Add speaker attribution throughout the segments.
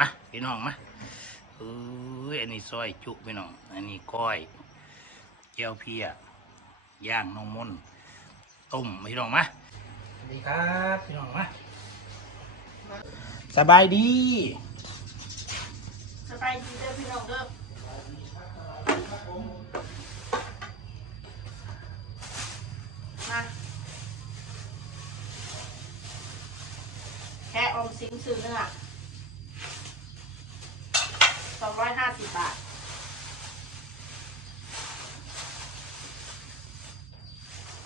Speaker 1: มาพี่น้องมาเอ้ยอันนี้ซอยจุพี่น้อง อันนี้ก้อยเจียวเพียย่างน้องมนต้มพี่น้องมาสวัสดีครับพี่น้องมาสบายดี
Speaker 2: สบายดีเด้อพี่น้องเด้อมาแค่อมสินซื้อเนื้อ สองร้อยห้าสิบบาท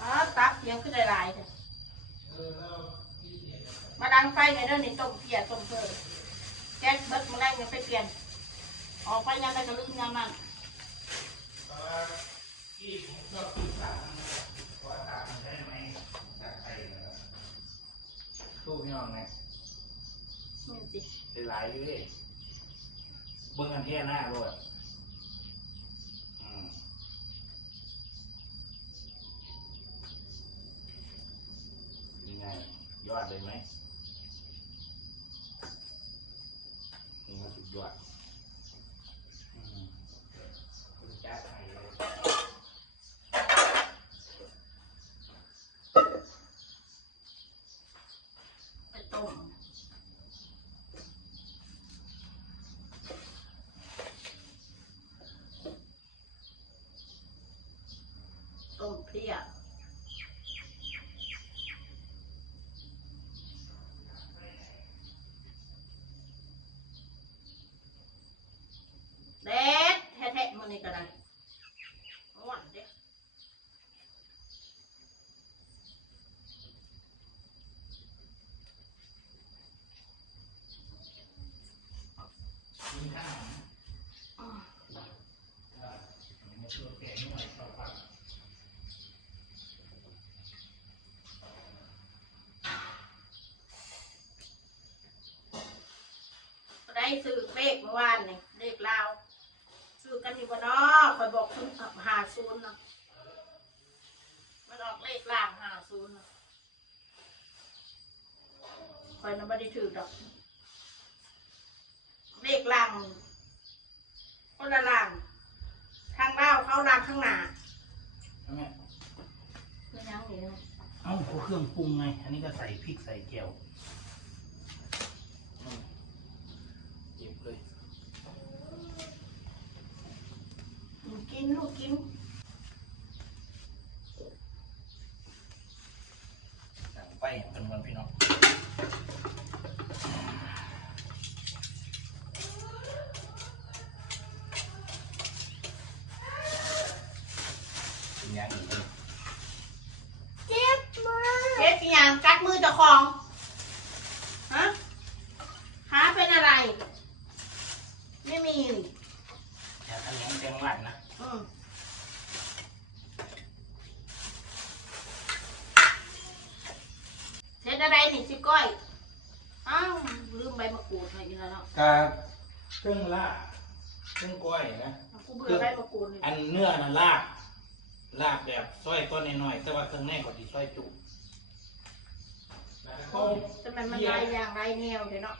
Speaker 2: อ๋อ ตักยังขึ้นหลายๆเลยมาดังไฟในเรื่องนี้ต้มเพียต้มเพิ่มแก๊สเบิดมาแรงยังไปเปลี่ยน ออกไปยังได้ก็ลืมยังนั่น
Speaker 1: ตู้พี่น้องไง
Speaker 2: นี่สิ
Speaker 1: ได้หลายอยู่เดิ เบิ่งกันแค่หน้าด้วยอืมยังไง ยอดเลยไหมนี่ก็สุดยอดอืมคุณแจ๊คให้เลย
Speaker 2: ไปต้มต้มเพลียเด็ดแท้ๆ มันนี่ก็ได้อ้วนเด็ด
Speaker 1: กินข้าวนะอ่ามาช่วยแกงหน่อยต่อได้
Speaker 2: ซื้อเลขเมื่อวานนี่เลขลาว อกันอยู่บ่เนาะคอยบอกคุณหาศูนย์เนาะมันออกเลขล่างหาศูนย์เนาะคอยน่ะไม่ได้ถือดอก เลขล่างคนละล่างทางเล่าวเข้าล่างข้างหน้า
Speaker 1: เอาไหม
Speaker 2: คือยังนี่นะ
Speaker 1: เอ้าก็เครื่องปรุงไง อันนี้ก็ใส่พริกใส่แก้วอืมหยิบเลย
Speaker 2: ลูกกินลูกกิน
Speaker 1: สั่งไปเป็นวันพี่น้องเป็นยังอีกเลย
Speaker 2: เจ็บมือเจ็บอีหยังกัดมือเจ้าของฮะขาเป็นอะไร ไม่มีนี่
Speaker 1: อยากทำยังแตงหวานนะ
Speaker 2: อืมเสร็จอะไรนี่สิ ก้อยอ้าวลืมใบมะกรูดไปอีกแล้วเนาะ
Speaker 1: กาเครื่องลาบเครื่องก้อยนะ
Speaker 2: กูเบื่อใบมะกรูดนี่
Speaker 1: อันเนื้อน่ะลาบลาบแบบซอยต้นน้อยๆแต่ว่าเครื่องในก็ดีซอยจุแล้วก็ต้ม
Speaker 2: แต่มันมันลายอย่างลายแนวเดี๋ยวเนาะ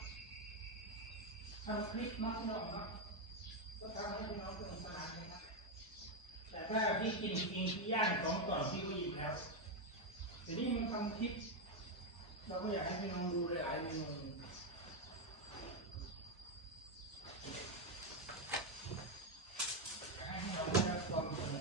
Speaker 1: ทำคลิปน้องน้องนะก็ทำให้น้องสนุกสนานเลยนะแต่ถ้าพี่กินกินพี่ย่างสองต่อนพี่ก็หยิบแล้วแต่นี่มันทำคลิป เราก็อยากให้พี่น้องดูหลายๆเมนูอยากให้พี่น้องได้รับความสนุ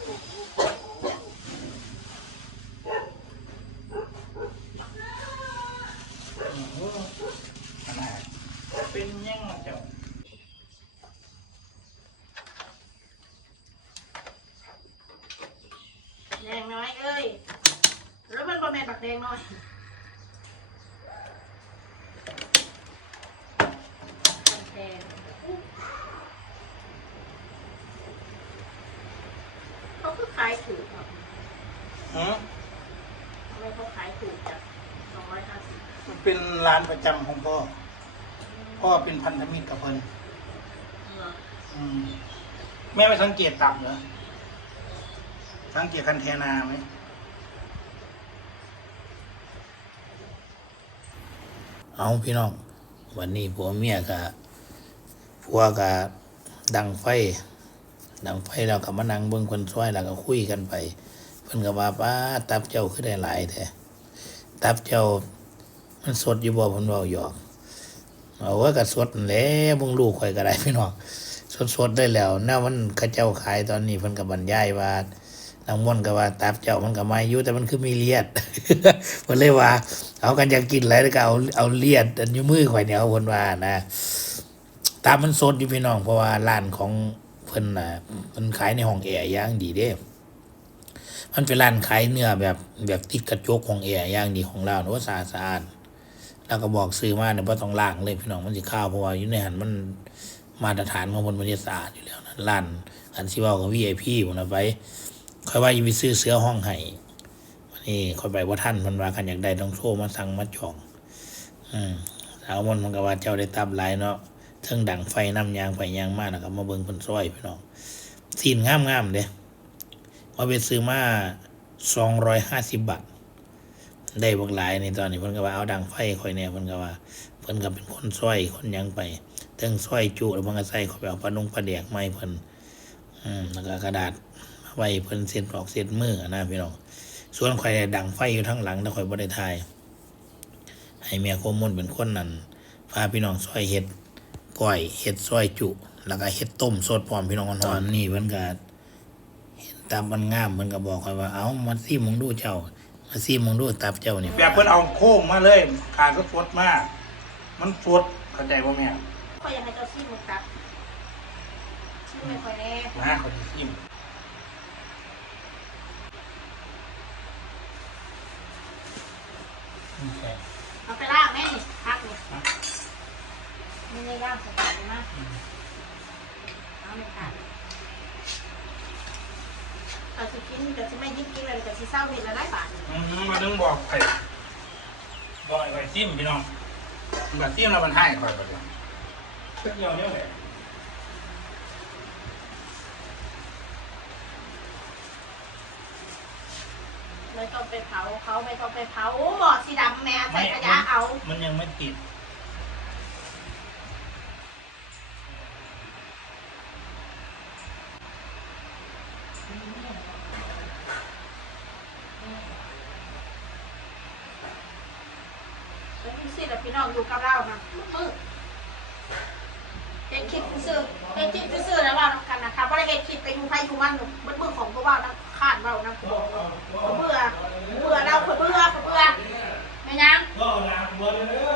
Speaker 1: เป็นยังมาจ้ะ
Speaker 2: แดงน้อยเอ้ยแล้วมันบ่แม่นบักแดงน้อย ร้า
Speaker 3: นประจำของพ่อ พ่อเป็นพันธมิตรกับเพิ่น
Speaker 2: อื
Speaker 3: มแม่ไปสังเกตตับเหรอ สังเกตคันเทนาไหม
Speaker 1: เอาพี่น้อง วันนี้ผัวเมียกะผัวกะดังไฟ ดังไฟแล้วก็มานั่งเบิ่งคนช่วยแล้วก็คุยกันไป เพิ่นก็ว่าป้าตับเจ้าคือได้หลายแท้ตับเจ้า มันสดอยู่บ่เพิ่นเว้าหยอกเอาว่าก็สดแหล้วเบิ่งลูกข่อยก็ได้พี่น้องสดๆได้แล้วแนวมันเขาเจ้าขายตอนนี้เพิ่นก็บบรรยายว่านางม่วนก็ว่าตับเจ้ามันก็มาอยู่แต่มันคือมีเลียดเพิ่นเลยว่า เอากันอยากกินอะไรก็เอาเอาเลียดอันอยู่มือข่อยเนี่ยเอาเพิ่นว่านะตามมันสดอยู่พี่น้องเพราะว่าร้านของเพิ่นน่ะมันขายในห้องแอร์ย่างดีเด้มันเป็นร้านขายเนื้อแบบแบบติดกระจกของแอร์อย่างดีของเราเนอะสสะอาด แล้วก็บอกซื้อมาเนี่ยว่าะต้องล้างเลยพี่น้องมันสิข้าวเพราะว่าอยู่ในหันมันมาตรฐานของมันมันจะสะอาดอยู่แล้วนะร้านอันที่ว่าของ VIP ผมนะไปค่อยว่าอยู่ไปซื้อเสื้อห้องไห้นี่คอยไปว่าท่านมันว่ากันอยากได้ต้องโทรมาสั่งมาจอง อืมสาวมนมันก็ว่าเจ้าได้ตับหลายเนาะเทิงดังไฟน้ำยางไฟยางมากนะครับมาเบิ่งเพิ่นซอยพี่น้องซีนงามงามๆเด้มาไปซื้อมาสองร้อยห้าสิบบาท ได้บักหลายในตอนนี้เพิ่นก็ว่าเอาดังไฟคอยแน่เพิ่นก็ว่าเพิ่นก็เป็นคนซอยคนยังไปเทิงซอยจุแล้วเพิ่นก็ใส่เขาไปเอาปลานุ่งปลาแดกไม้เพิ่นอืมแล้วก็กระดาษมาไว้เพิ่นเซ็นออกเซ็นมือนะพี่น้องส่วนข่อยดังไฟอยู่ทั้งหลังแต่ข่อยบ่ได้ทายให้เมียโคมนเป็นคนนั้นพาพี่น้องซอยเห็ดก้อยเห็ดซอยจุ แล้วก็เห็ดต้มสดพร้อมพี่น้องตอนนี้เพิ่นก็เห็นตามมันงามเพิ่นก็บอกข่อยว่าเอามาซิมึงดูเจ้า มาซิมึงดูตับเจ้านี่
Speaker 3: แบบเพิ่นเอาโค้งมาเลยขาก็ฟดมาก มันฟดเข้าใจป่ะแม่
Speaker 2: เขาอยากให้เจ้าซีมันตัดชื่อไม่ค่อยแน่
Speaker 3: นะเขาจะชิมโอเค
Speaker 2: เอาไปล่างแม่นี่พักนี่ไม่ได้ย่างสบายมากเอาไม่ขาดเอาสิกินก็จะไม่ยิ่งกินเลยก็สิเศร้าเห็นละได้บาทนี่
Speaker 3: อืมมาดึงบอกไข่บอกไอ้ไข่ ซิมพี่น้องมันแบบซิมแล้วมันให้คอยไปเลยเดียวเนี่ยแหละ
Speaker 2: ไม่ต้องไปเผาเขาไม่ต้องไปเผาหมอสีดำแม่ใส่ขยะเอา
Speaker 3: มันยังไม่ติด
Speaker 2: สิแต่พี่น้องอยู่กับเราค่ะมือเห็นคลิปซื้อเห็นคลิปซื้อแล้วว่ากันนะคะเพราะเห็นคลิปไปอยู่ไทยอยู่มันมันมือของตัวว่านะคาดเรานะบอกเบื่อเบื่อเราเบื่อเบื่อเบื่อไม่ยัง
Speaker 3: ก็เอาน้ำบัวเลยเด้อ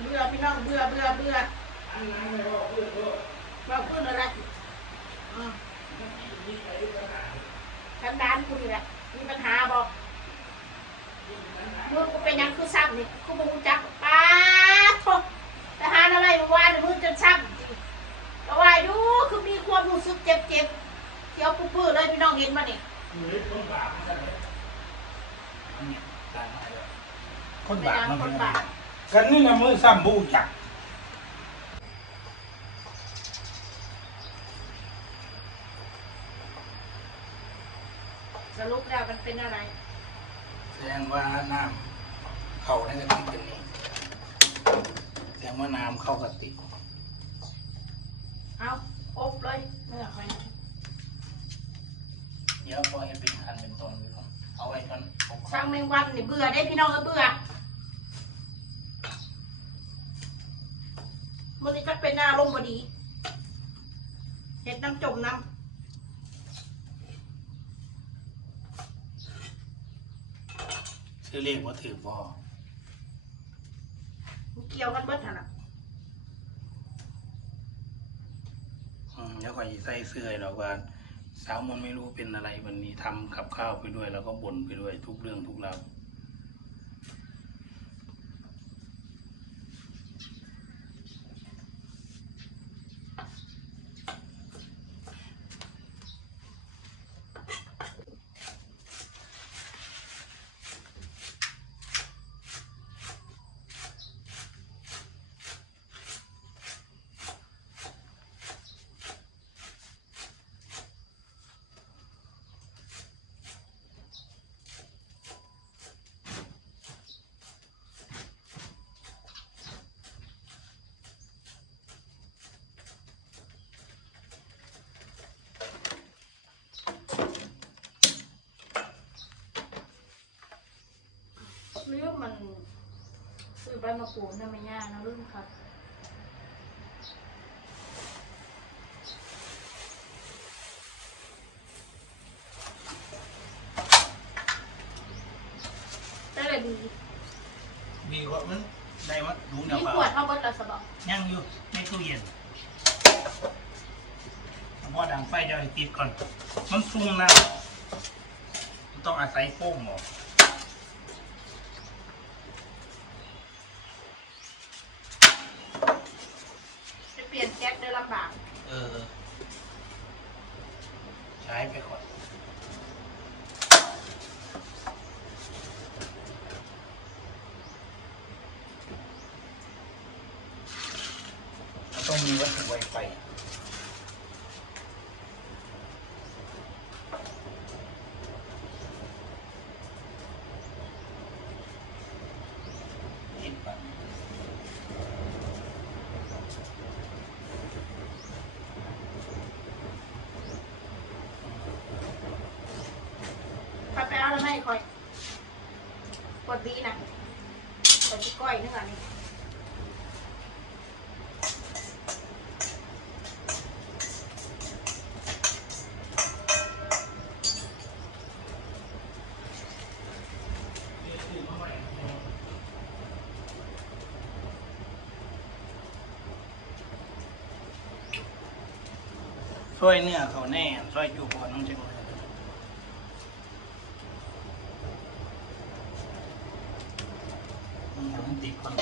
Speaker 2: เบื่อพี่น้องเบื่อเบื่อเบื่อเราพูดอะไรอืมฉันด้า นคุณนี่แหละมีปัญหาบอกมึงกูเป็นหยังคือซ้ำนี่กูบอกกูจักป้าทบทหารอะไรเมื่อวานนี่มึงจนซ้ำก็ว่าดูคือมีความรู้สึกเจ็บเจ็บๆเที่ยวปุ๊บๆเลยพี่น้องเห็นมาเนี่ย
Speaker 3: คนบาปมันกันเลยอันนี้ตายมาแล้วคนบาปมัน
Speaker 2: ค
Speaker 3: เป็น
Speaker 2: น
Speaker 3: ยังไง
Speaker 2: บาป
Speaker 3: กันนี่นะมือซ้ำบูจัก
Speaker 2: รุปแล้วมันเป็นอะไร
Speaker 3: แสดงว่าน้ำเข้าในกระติกเป็นนี่แสดงว่าน้ำเข้ากระติก
Speaker 2: เอาอบเลยเมื่อไหร่
Speaker 3: เดี๋ยวพอให้เป็นคันเป็นตอนไปก่อนเอาไว้ก่อนผม
Speaker 2: ช่างแมงวันนี่เบื่อได้พี่น้องก็เบื่อมันจะเป็นอารมณ์บดีเห็ดน้ำจมน้
Speaker 3: ชื่อเลขว่าถือบ่ำ
Speaker 2: มันเกี่ยวกันเบิดหั่นน่ะ
Speaker 3: ฮะ
Speaker 1: แล้วก็ใส่เสื้อเราว่า สาวมนไม่รู้เป็นอะไรวันนี้ทำกับข้าวไปด้วย แล้วก็บ่นไปด้วยทุกเรื่องทุกราว
Speaker 2: ลืมมันซื้ อใบมะกรูดทำไมยากนะลืมครับได้เลยดี
Speaker 1: ดีกว่ามันได้มาดูเดียว
Speaker 2: นี่
Speaker 1: เปล่า
Speaker 2: ขวดเท่าเบิดละสบอก
Speaker 1: ยังอยู่ในตู้เย็นเอาพอดังไฟจะให้ติดก่อน มันซุ่มนะมันต้องอาศัยโฟมหรอก
Speaker 2: จะเปลี่ยนแก๊สได้ลำบาก
Speaker 1: เออ ใช้ไปก่อนมันต้องมีวัตถุไวไฟ นิดก่อน
Speaker 2: ไปไปเอาแล้วไม่คอย กดบีนะกดที่ก้อยนึกอะนี่
Speaker 1: ช่วยเนื้อเขาแน่ช่วยจูบก่อนน้องเจงมันติดก่อน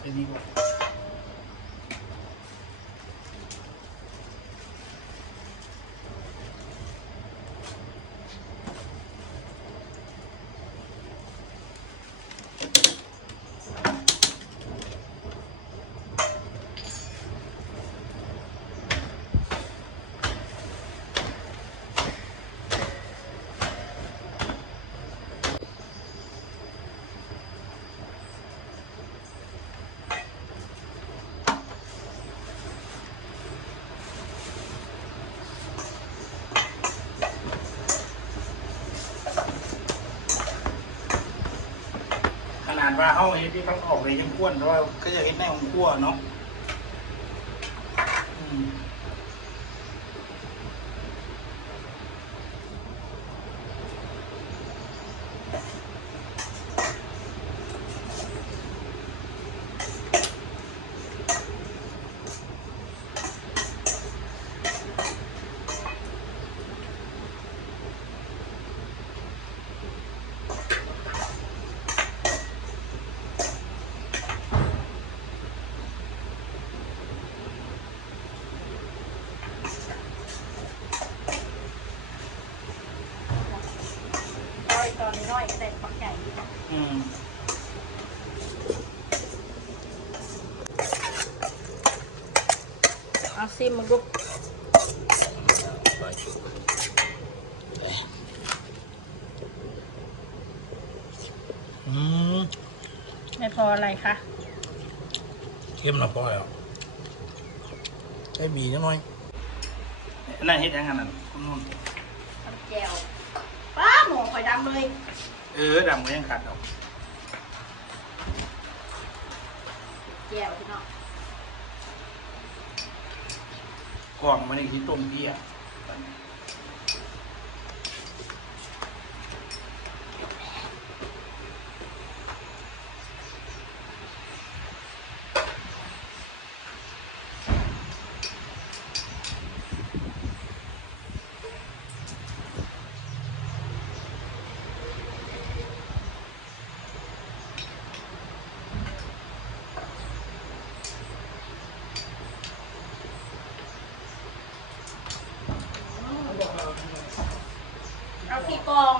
Speaker 1: เป็นนี้ก่าด ว่าเขาเฮ็ดที่ทั้งออกเลยยังอ้วนเพราะว่าก็จะเฮ็ดในของขั้วเนาะอืม
Speaker 2: ก้อยตอนน้อยๆก็ได้ปักใหญ่ดีนะ
Speaker 1: อืม
Speaker 2: เอาซิมมันดู
Speaker 1: อืม
Speaker 2: ไม่พออะไรคะ
Speaker 1: เข้มหน่อยพอแล้วใช้บีจังหน่อยนั่นเฮ็ดยังไงนั่นคุณนุ่น
Speaker 2: ทำแจวป้าหมูข่อยดำเลย
Speaker 1: เออดำก็ยังขาดดอก
Speaker 2: แจวพี่น้อง
Speaker 1: กล่องมันนี่ที่ต้มเบี้ย
Speaker 2: สี่กล่อง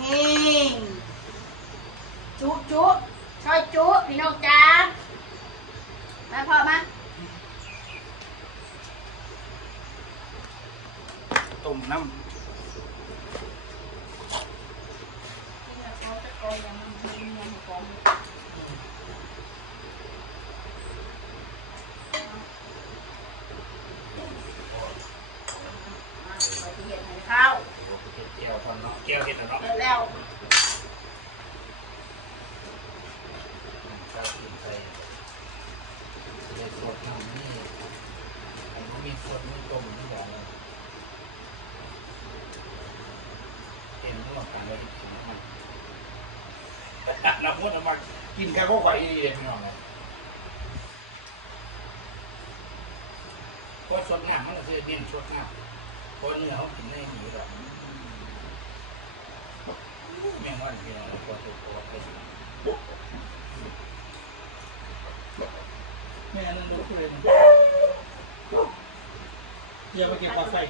Speaker 2: นี่จุจุช่อยจุพี่น้องจ้ามาพอมา
Speaker 3: ต้มน้
Speaker 2: เขาจะกองยังมันมีเงินกองมาไปที่เห็นให้ข้าวำ
Speaker 3: แก้วทำเนาะแก้วเห็ดเนาะ
Speaker 2: เสร็จแล้ว
Speaker 1: ข้าวกินใส่เลยสดน้ำนี่อันนี้มีสดมีต้มมีแบบเป็นร่วมกันเลยกินน้ำมัน
Speaker 3: น้ำมันน้ำมันกินข้าวก็ไหวเลยพี่น้องเลยพราะสดน้ำมันก็คือดินสดน้ำเพราะเนื้อเขากินได้ดีแบบแม่งวันพี่น้องเลยพอตัวพอไปแม่นั่นดูเลยเดี๋ยวไปเก็บปลาใส่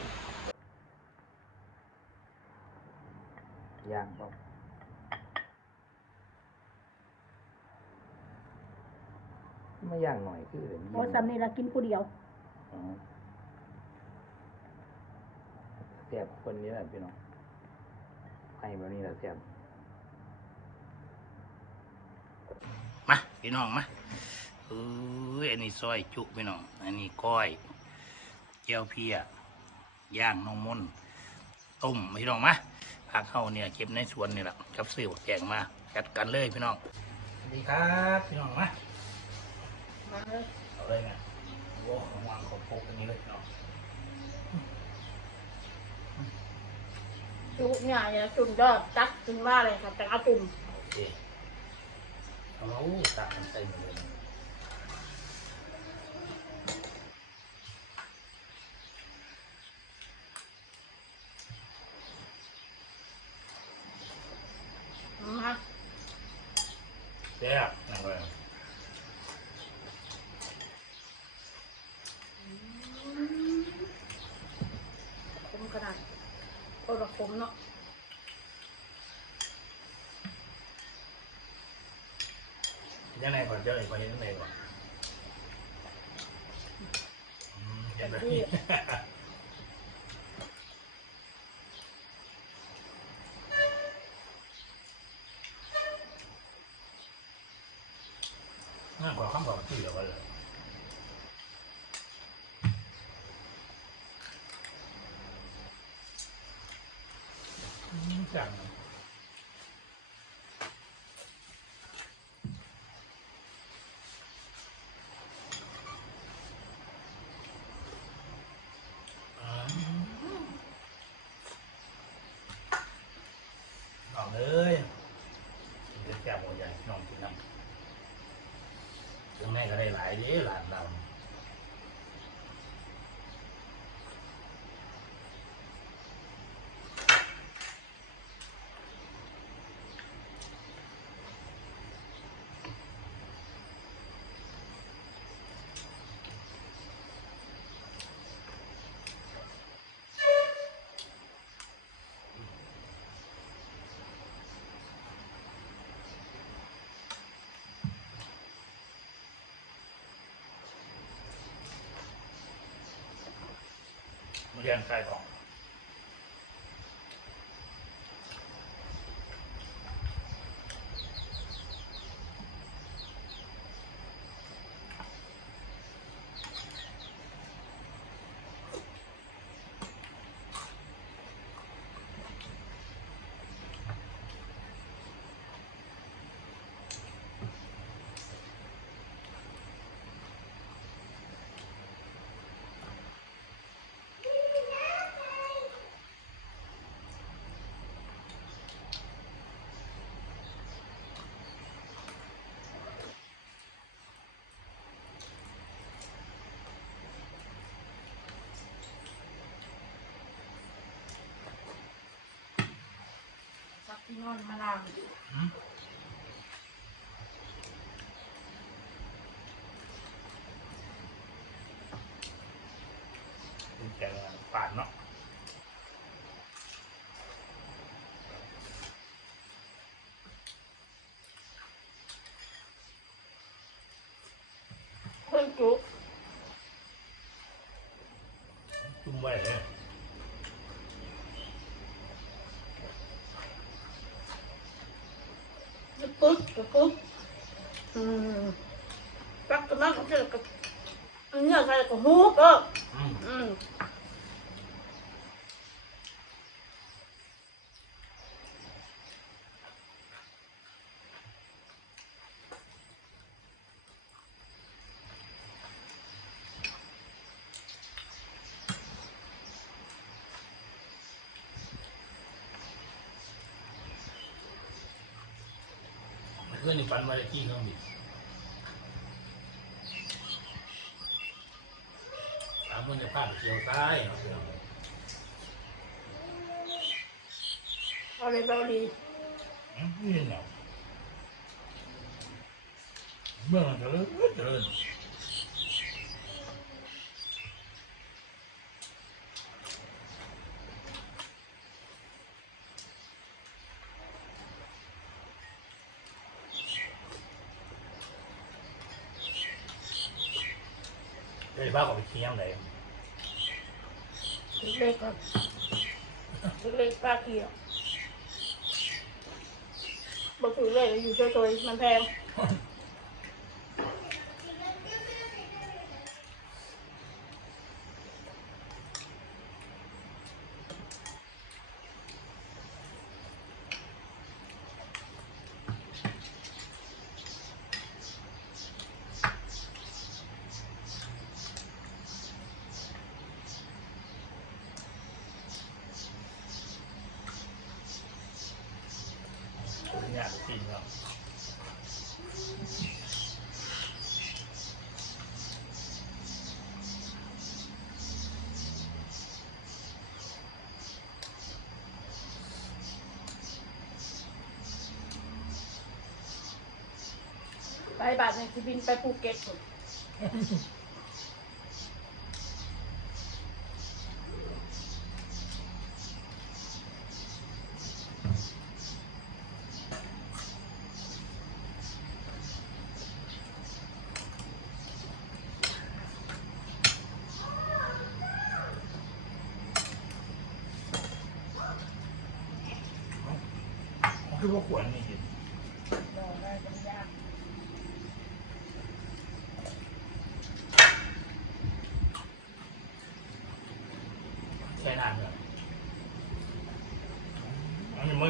Speaker 1: ย่างบอก ไม่ย่างหน่อยคือเดี๋ยว
Speaker 2: โอ้สำนี่ละกินผู้เดียว
Speaker 1: อ๋อแซ่บคนนี้แหละพี่น้องให้แบบนี้แหละแซ่บมาพี่น้องมาเอ้ยอันนี้ซอยจุพี่น้อง อันนี้ก้อยเจียวเพียย่างน้องมนต้มพี่น้องมาผักเข้าเนี่ยเก็บในสวนนี่แหละกับซื้อบักแกงมาจัดกันเลยพี่น้องสวัสดีครับ พี่น้องมา
Speaker 2: มา เลย
Speaker 1: เอาเลยนะโอ้ระวังขอพกอันนี้เลยพี่น้อง
Speaker 2: จุเนี่ยอย่าจุ่มเด้อจักจุ่มว่าเลยครับแต่เอาจุ่ม
Speaker 1: โอเคเอาตักมันใส่หมดเลยนะ
Speaker 2: มา
Speaker 1: แซ่บนั่งเลย
Speaker 2: คมขนาดโอ้ระคมเนาะ
Speaker 1: ยังไงก่อนเจ้าอีกคนยังไงก่อนอืมเห็นไหม
Speaker 2: ที่
Speaker 1: น่าขอคำบอกที่เดียวกันเลยอืมจังเอาเลยเดี๋ยวแก้หัวใหญ่น้องกินน้ำ ยังไงก็ไนเรามาเรียนใครของ
Speaker 2: ซักที่นอนมาล้าง
Speaker 1: หืมเป็นแต่ป่านเนาะ
Speaker 2: เพิ่นจุ ปึ๊กปึ๊กอืมรักกันมากก็คือ นื้อใส่กับหูก็
Speaker 1: อืม
Speaker 2: อืม
Speaker 1: เพื่อนนี่ปันมาได้ที่เครื่องบินสามคนจะพาไปเที่ยวใต้เนาะพี่น้อง
Speaker 2: เอาเลยเอาดี
Speaker 1: อืมนี่เนาะเมื่อมันเจริญเจริญ เฮ้ยบ้าก็ไปเที่ยวไหน
Speaker 2: เล็กๆก่อนเล็กๆปลาเกี่ยวบ่ถือเลยอยู่เฉยๆมันแพง
Speaker 1: คนยากจริงครับ
Speaker 2: ไปบาทในที่บินไปภูเก็ตสุด
Speaker 1: คือว่าขวนนี่กินใช่นานเลย อันนี้ไม่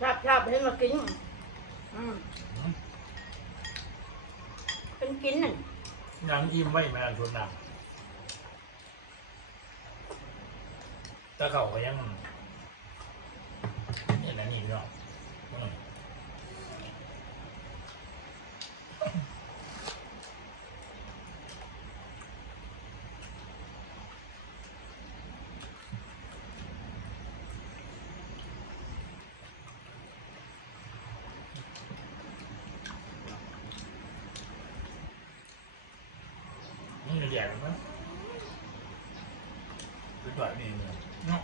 Speaker 1: อยากเด้เนี่ย
Speaker 2: ชอบชอบให้มากินอืมเป็นกินหนึ่ง
Speaker 1: ยังอิ่มไว้แม่ชวนนักตะเขาก็ยังนี่นะนี่เนาะอืม นี่เดี๋ยวนะดูด่วนนี่เลยเนาะ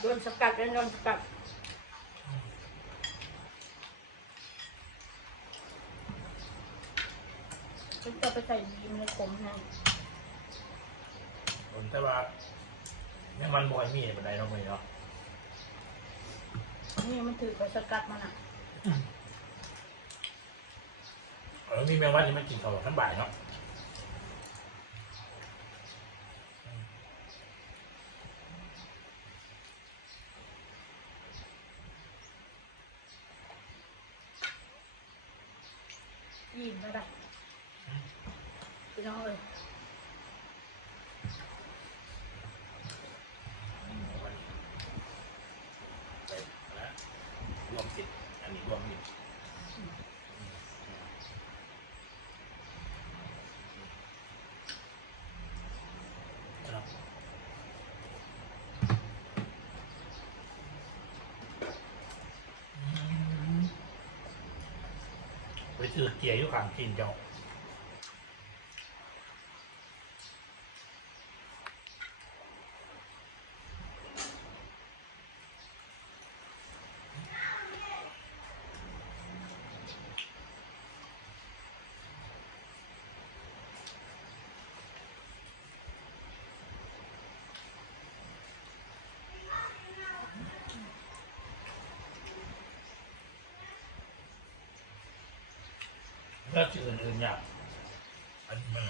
Speaker 2: โดนสกัดโดนสกัดก็จะไปใส่ดีมันขมนะ
Speaker 1: ผมแต่ว่ายังมันบ่อยมีบันไดเนาะมื้อนี้เนาะ
Speaker 2: นี่มันถือไปสกัดมันอะ
Speaker 1: เออมีแมงวันที่มันกินข้าวทั้งบ่ายเนาะ
Speaker 2: ยินแล้วได้พี่น้องเลย
Speaker 1: ไปนะรวมสิทธิ์อันนี้รวมมิตรครับ ไปซื้อเกีย กินเจ้าแล้วชื่ออื่นๆอย่างอันนี้มัน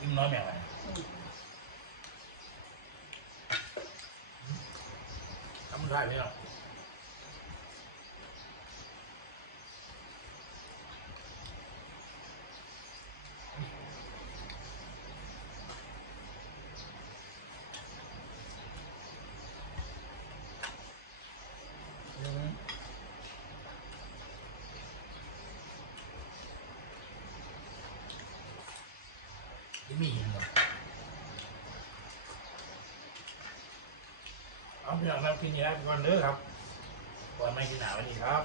Speaker 1: อิ่มน้อยแม่ไหมทำได้ไหมเนาะไม่มีหินหรอก พี่น้องทำกินยาไปก่อนเด้อครับก่อนไม่กินหนาวันนี้ครับ